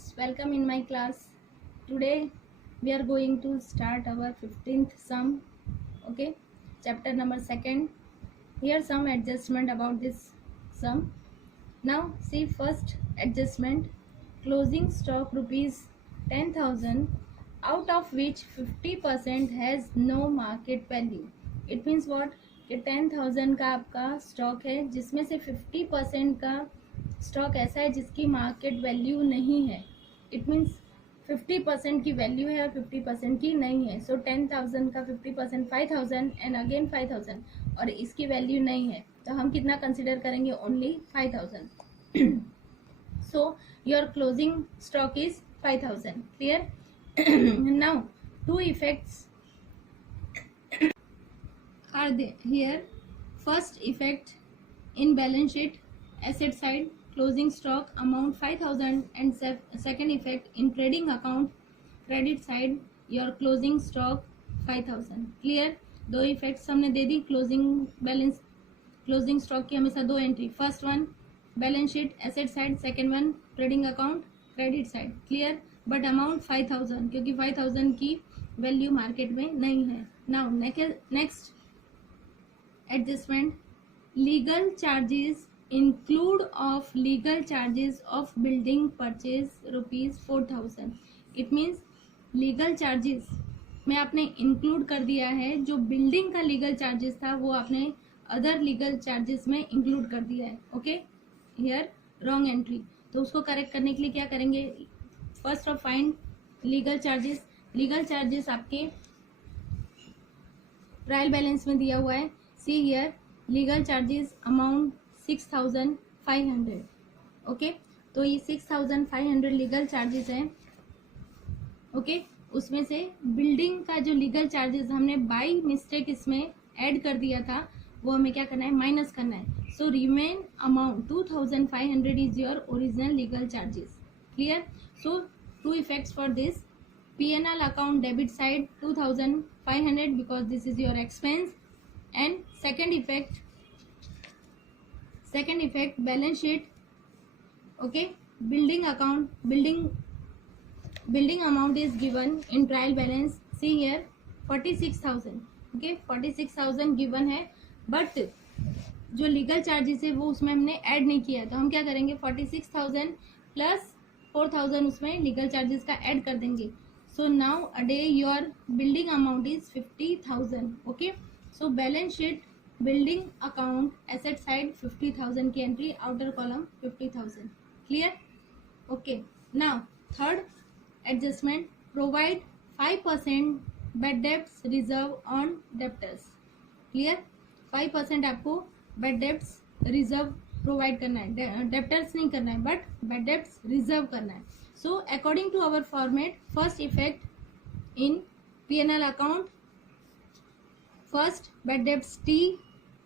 students, welcome in my class. Today we are going to start our 15th sum. Okay, chapter number 2nd. Here some adjustment about this sum. Now see first adjustment. Closing stock rupees 10,000, out of which 50% has no market value. It means what? कि 10,000 का आपका stock है जिसमें से 50% का stock ऐसा है जिसकी मार्केट वैल्यू नहीं है. इट मीन्स 50% की वैल्यू है और 50% की नहीं है. सो 10,000 का 50% 5,000 एंड अगेन 5,000 और इसकी वैल्यू नहीं है तो हम कितना कंसिडर करेंगे? Only 5,000. So your closing stock is 5,000. Clear? Now two effects are here. First effect in balance sheet, asset side, closing stock amount 5,000, and second effect in trading account, credit side, your closing stock 5,000. clear? दो effects हमने दे दी. Closing stock की हमेशा दो entry. First one balance sheet asset side, second one trading account credit side. Clear? But amount 5,000 क्योंकि 5,000 की value market में नहीं है. Now next adjustment, legal charges include of legal charges of building purchase rupees 4,000. it means legal charges में आपने include कर दिया है. जो बिल्डिंग का लीगल चार्जेस था वो आपने अदर लीगल चार्जेस में इंक्लूड कर दिया है. Okay, here wrong entry. तो उसको करेक्ट करने के लिए क्या करेंगे? First of find legal charges. Legal charges आपके ट्रायल बैलेंस में दिया हुआ है. See here, legal charges amount 6,500. Okay, तो ये 6,500 लीगल चार्जेस हैं. ओके, उसमें से बिल्डिंग का जो लीगल चार्जेस हमने बाय मिस्टेक इसमें ऐड कर दिया था वो हमें क्या करना है? माइनस करना है. So remain amount 2,500 is your original legal charges. Clear? So two effects for this. P&L account debit side 2,500 because this is your expense. And second effect balance sheet. okay, building amount is given in trial balance. see here 46,000. okay, 46,000 given है but जो legal charges है वो उसमें हमने add नहीं किया. तो हम क्या करेंगे? 46,000 प्लस 4,000 उसमें लीगल चार्जेस का ऐड कर देंगे. So now added your building amount is 50,000. Okay, so balance sheet building account asset side 50,000 की एंट्री, outer column 50,000. Clear? Okay, now third adjustment, provide 5% bad debts reserve on debtors. Clear? 5% आपको bad debts reserve provide करना है. Debtors नहीं करना है but bad debts reserve करना है. So according to our format, first effect in P&L account, first bad debts T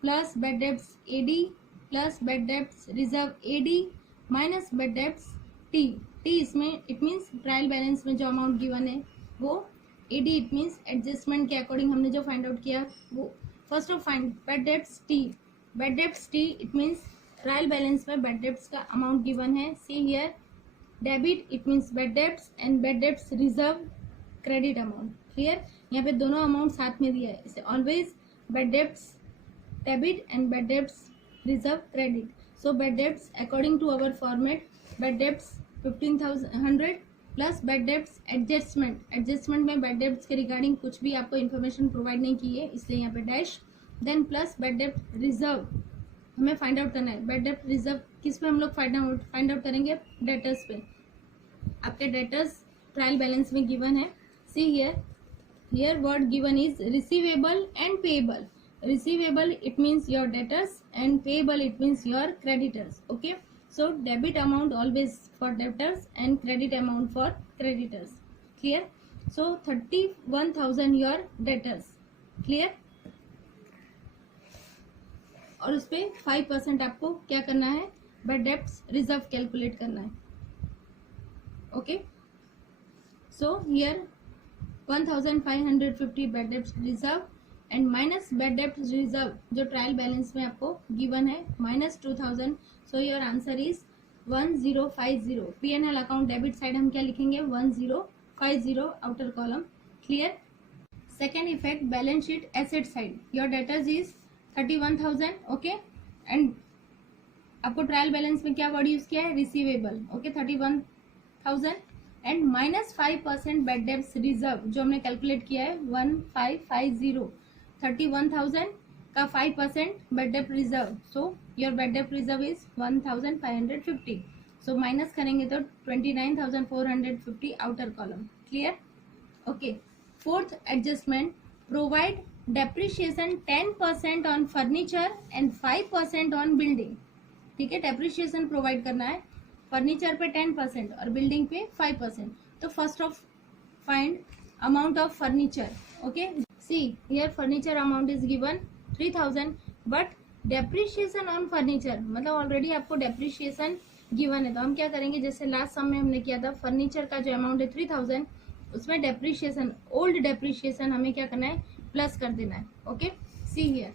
plus bad debts AD plus bad debts reserve AD minus bad debts T. इसमें it means trial balance में जो amount given है वो AD. It means adjustment के according हमने जो find out किया वो. First of find bad debts T. Bad debts T it means trial balance में बैड डेब्ट्स का अमाउंट गिवन है. See here debit it means bad debts and bad debts reserve credit amount. Clear? यहाँ पे दोनों amount साथ में दिया है. इसे always bad debts debit and bad debts reserve credit. So bad debts according to our format, bad debts 15,100 plus bad debts adjustment में bad debts के रिगार्डिंग कुछ भी आपको इन्फॉर्मेशन प्रोवाइड नहीं की है इसलिए यहाँ पे डैश. देन प्लस बैड डेब्ट रिजर्व हमें फाइंड आउट करना है. बैड डेब्ट रिजर्व किस पे हम लोग फाइंड आउट करेंगे? डेटर्स पे. आपके डेटर्स ट्रायल बैलेंस में गिवन है. सी here what given is receivable and payable. Receivable it means your debtors and payable it means your creditors. okay, so debit amount always for debtors and credit amount for creditors. clear? so 31,000 your debtors. clear? और उस पे 5% आपको क्या करना है? Bad debts reserve calculate करना है. Okay, so here 1,550 bad debts reserve and minus bad debts reserve जो ट्रायल बैलेंस में आपको गिवन है -2,000. So your answer is 1050. P&L account debit side हम क्या लिखेंगे 1050 outer column. Clear? Second effect, balance sheet asset side. Your debtors is 31,000. Okay, and आपको trial balance में क्या वर्ड यूज किया है receivable. Okay 31,000 and -5% bad debts reserve जो हमने कैलकुलेट किया है 1550. 31,000 का 5% बैड डेब्ट रिजर्व. सो योर बैड डेब्ट रिजर्व इज 1550. सो माइनस करेंगे तो 29,450 outer column. Clear? Okay. Fourth adjustment, provide depreciation 10% on furniture and 5% on building. ठीक है, डेप्रिशिएशन प्रोवाइड करना है फर्नीचर पे 10% और बिल्डिंग पे 5%. तो first of find amount of furniture. Okay, see here furniture amount is given 3,000 but depreciation on furniture मतलब already आपको डेप्रिशिएशन गिवन है. तो हम क्या करेंगे, जैसे लास्ट सम में हमने किया था फर्नीचर का जो अमाउंट है 3,000 उसमें डेप्रिशिएशन ओल्ड डेप्रिशिएशन हमें क्या करना है प्लस कर देना है. Okay, see here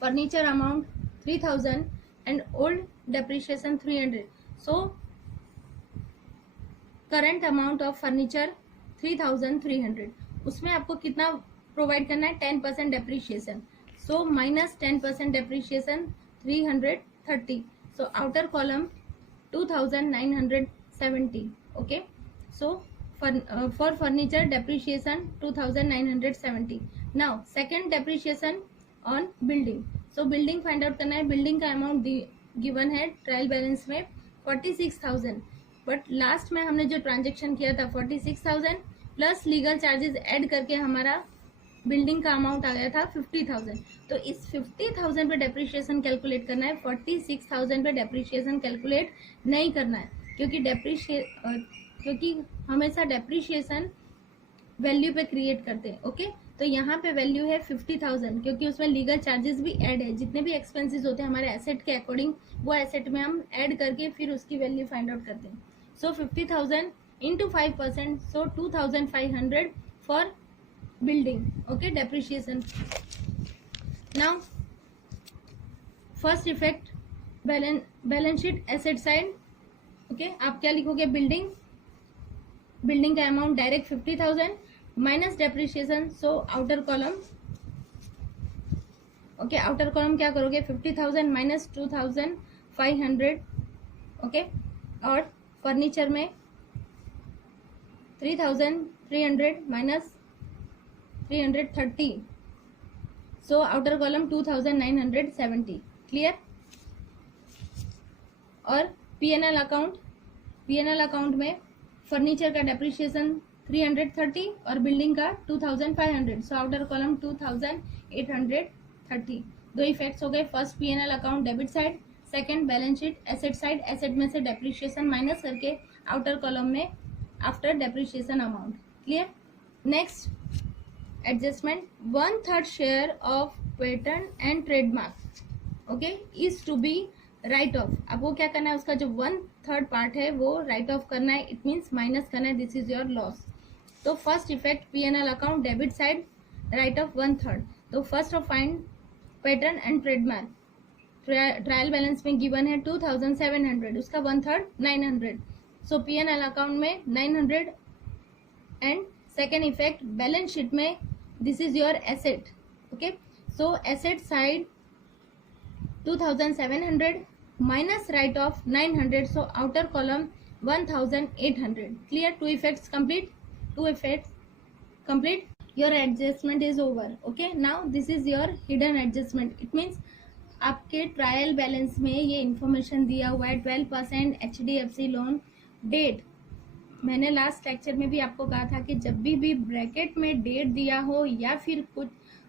furniture amount 3,000 and old depreciation 300. So current amount of furniture 3,300. उसमें आपको कितना प्रोवाइड करना है 10% depreciation. So minus 10% depreciation 330. So outer column 2,970. Okay. So for furniture depreciation 2,970. Now second depreciation on building. So building find out करना है. Building का amount given है trial balance में 46,000 बट लास्ट में हमने जो ट्रांजेक्शन किया था 46,000 प्लस लीगल चार्जेस ऐड करके हमारा बिल्डिंग का अमाउंट आ गया था 50,000. तो इस 50,000 पे डेप्रिशिएशन कैलकुलेट करना है, 46,000 पे डेप्रिशिएशन कैलकुलेट नहीं करना है क्योंकि हमेशा डेप्रिशिएशन वैल्यू पे क्रिएट करते हैं. ओके, तो यहाँ पे वैल्यू है 50,000 क्योंकि उसमें लीगल चार्जेस भी ऐड है. जितने भी एक्सपेंसेस होते हैं हमारे एसेट के अकॉर्डिंग वो एसेट में हम ऐड करके फिर उसकी वैल्यू फाइंड आउट करते हैं. सो 50,000 into 5%, so 2,500 for building. Okay, depreciation. Now first effect balance sheet asset side. Okay, आप क्या लिखोगे बिल्डिंग का अमाउंट डायरेक्ट 50,000 माइनस डेप्रिशिएशन. सो outer column. Okay, outer column क्या करोगे 50,000 माइनस 2,500. ओके, और फर्नीचर में 3,300 minus 330. So outer column 2,970. Clear? और PNL account में फर्नीचर का डेप्रिशिएशन 330 और बिल्डिंग का 2,500. So outer column 2,830. दो इफेक्ट्स हो गए. First PNL account debit side, second balance sheet asset side. Asset में से डेप्रिशिएशन माइनस करके आउटर कॉलम में after depreciation amount. Clear? Next adjustment, 1/3 share of patent and trademark okay is to be write off. आपको क्या करना है, उसका जो 1/3 पार्ट है वो राइट ऑफ करना है. इट मीन्स माइनस करना है. This is your loss. तो first effect PNL account debit side write off 1/3. तो first of find patent and trademark. Trial balance में गिवन है 2,700, उसका 1/3 900. सो पीएनएल अकाउंट में 900. And second effect balance sheet में this is your asset. Okay, so asset side 2,700 minus write off 900. So outer column 1,800. Clear? Two effects complete. Your adjustment is over. Okay, now this is your hidden adjustment. It means आपके trial balance में ये information दिया हुआ है 12% HDFC loan. Date मैंने last lecture में भी आपको कहा था कि जब भी ब्रैकेट में डेट दिया हो या फिर कुछ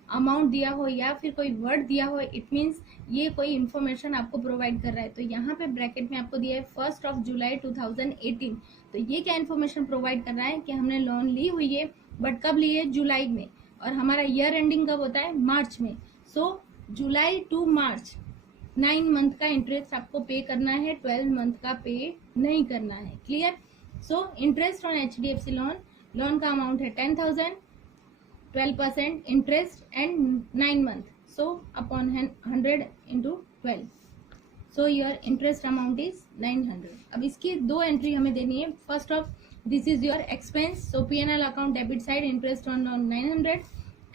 अमाउंट दिया हो या फिर कोई वर्ड दिया हो, इट मीन्स ये कोई इन्फॉर्मेशन आपको प्रोवाइड कर रहा है. तो यहाँ पे ब्रैकेट में आपको दिया है 1 जुलाई 2018. तो ये क्या इन्फॉर्मेशन प्रोवाइड कर रहा है कि हमने लोन ली हुई है बट कब ली है जुलाई में, और हमारा ईयर एंडिंग कब होता है मार्च में. सो जुलाई टू मार्च 9 मंथ का इंटरेस्ट आपको पे करना है, 12 मंथ का पे नहीं करना है. Clear? So interest on HDFC loan का अमाउंट है 10,000, 12% interest and 9 month. So upon 100 into 12. So your interest amount is 900. अब इसकी दो एंट्री हमें देनी है. First of this is your expense, so P&L account debit side interest on 900.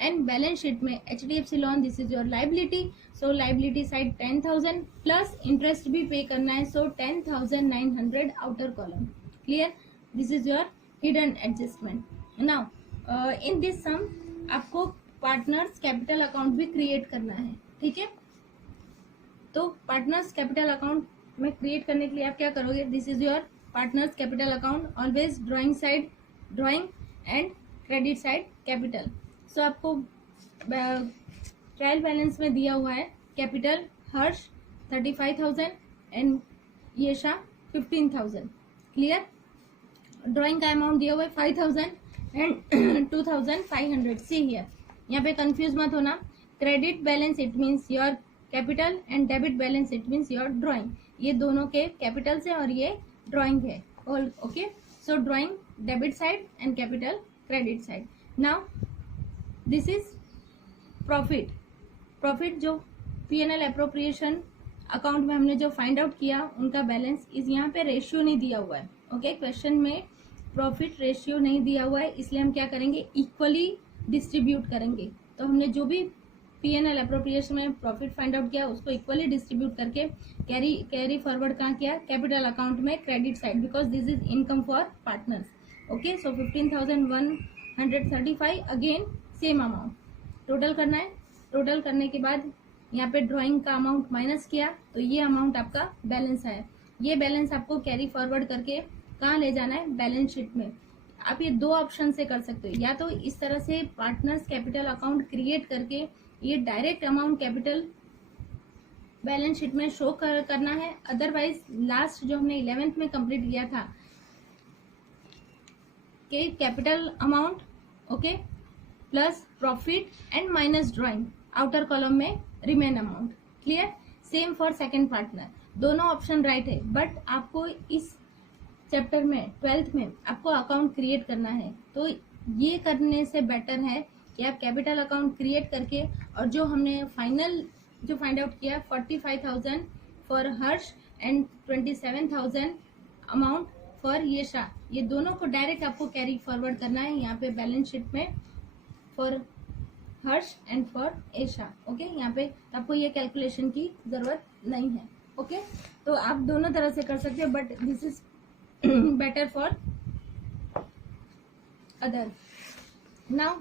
And balance sheet में HDFC loan, this is your liability, so liability side 10,000 plus interest भी पे करना है, सो 10,900 outer column. Clear? This is your hidden adjustment. Now in this sum आपको partners capital account भी create करना है. ठीक है, तो पार्टनर्स कैपिटल अकाउंट में क्रिएट करने के लिए आप क्या करोगे? This is your partners capital account, always drawing side drawing and credit side capital. So आपको ट्रायल बैलेंस में दिया हुआ है capital Harsh 35,000 and Yesha 15,000. Clear? Drawing का अमाउंट दिया हुआ है 5,000 एंड 2,500. सी हियर, यहाँ पे कंफ्यूज मत होना. Credit balance it means your capital and debit balance it means your drawing. ये दोनों के कैपिटल से और ये ड्राइंग है. Okay, so drawing debit side and capital credit side. Now this is profit. Profit जो P&L अप्रोप्रिएशन अकाउंट में हमने जो फाइंड आउट किया उनका बैलेंस इस यहाँ पे रेशियो नहीं दिया हुआ है. ओके, क्वेश्चन में प्रॉफिट रेशियो नहीं दिया हुआ है, इसलिए हम क्या करेंगे? इक्वली डिस्ट्रीब्यूट करेंगे. तो हमने जो भी P&L अप्रोप्रिएशन में प्रॉफिट फाइंड आउट किया उसको इक्वली डिस्ट्रीब्यूट करके कैरी फॉरवर्ड कहाँ किया? कैपिटल अकाउंट में credit side, because this is income for partners. Okay, so 15,135 again same amount total करना है. टोटल करने के बाद यहाँ पे ड्राइंग का अमाउंट माइनस किया तो ये अमाउंट आपका बैलेंस आया. ये बैलेंस आपको कैरी फॉरवर्ड करके कहाँ ले जाना है? बैलेंस शीट में. आप ये दो ऑप्शन से कर सकते हो, या तो इस तरह से पार्टनर्स कैपिटल अकाउंट क्रिएट करके ये direct amount capital balance sheet में शो करना है. अदरवाइज लास्ट जो हमने 11th में कंप्लीट किया था कि capital amount okay plus profit and minus drawing, outer column में remain amount. Clear? Same for second partner. दोनों ऑप्शन राइट है, बट आपको इस चैप्टर में 12th में आपको अकाउंट क्रिएट करना है. तो ये करने से बेटर है कि आप कैपिटल अकाउंट क्रिएट करके और जो हमने फाइनल जो फाइंड आउट किया 45,000 for Harsh and 27,000 amount for Yesha, ये दोनों को डायरेक्ट आपको कैरी फॉरवर्ड करना है यहाँ पे बैलेंस शीट में for Harsh and for Yesha. Okay, यहाँ पे आपको ये कैलकुलेशन की जरूरत नहीं है. ओके, तो आप दोनों तरह से कर सकते हैं, but this is better for other. Now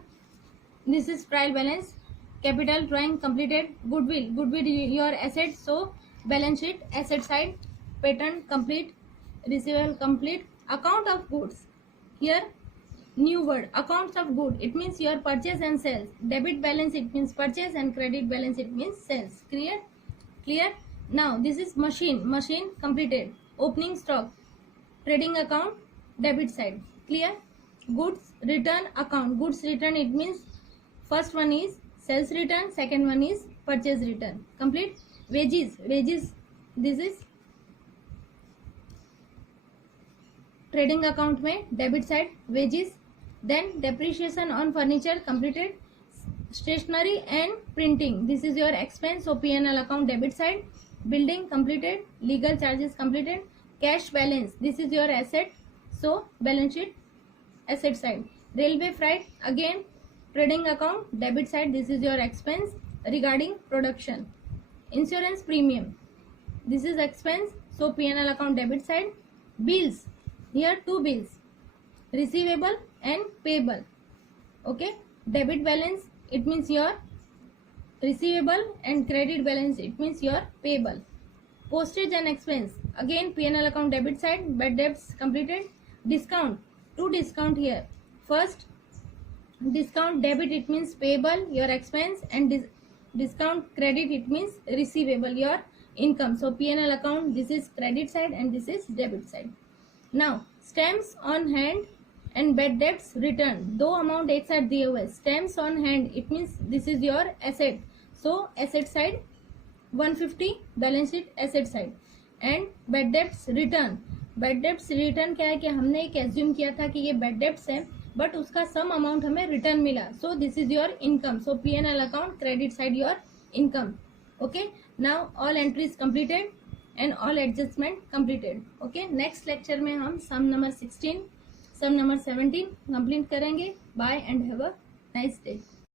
this is trial balance. Capital drawing completed. Goodwill your asset, so balance sheet asset side. Patent complete. Receivable complete. Account of goods. Here new word, accounts of good, it means your purchase and sales. Debit balance it means purchase and credit balance it means sales. Clear? Now this is machine completed. Opening stock, trading account, debit side. Clear? Goods return account, goods return it means first one is sales return, second one is purchase return. Complete. Wages this is trading account में debit side wages. Then depreciation on furniture completed. Stationery and printing, this is your expense, so P&L account debit side. Building completed. Legal charges completed. Cash balance, this is your asset, so balance sheet asset side. Railway freight, again trading account debit side, this is your expense regarding production. Insurance premium, this is expense, so P&L account debit side. Bills, here two bills, receivable and payable. Okay, debit balance it means your receivable and credit balance it means your payable. Postage and expense, again P&L account debit side. Bad debts completed. Discount, two discount here. First discount debit it means payable, your expense, and discount credit it means receivable, your income, so P&L account this is credit side and this is debit side. Now stamps on hand and bad debts return, दो amount एक साथ दिए हुए. Stamps on hand it means this is your asset, so asset side 150 balance sheet asset side. And bad debts return, bad debts return क्या है कि हमने एक एज्यूम किया था कि ये बैड डेब्ट्स है बट उसका सम अमाउंट हमें रिटर्न मिला, so this is your income, so P&L account credit side your income. Okay, now all entries completed. And all adjustment completed. Okay, next lecture में हम sum number 16, sum number 17 complete करेंगे। Bye and have a nice day.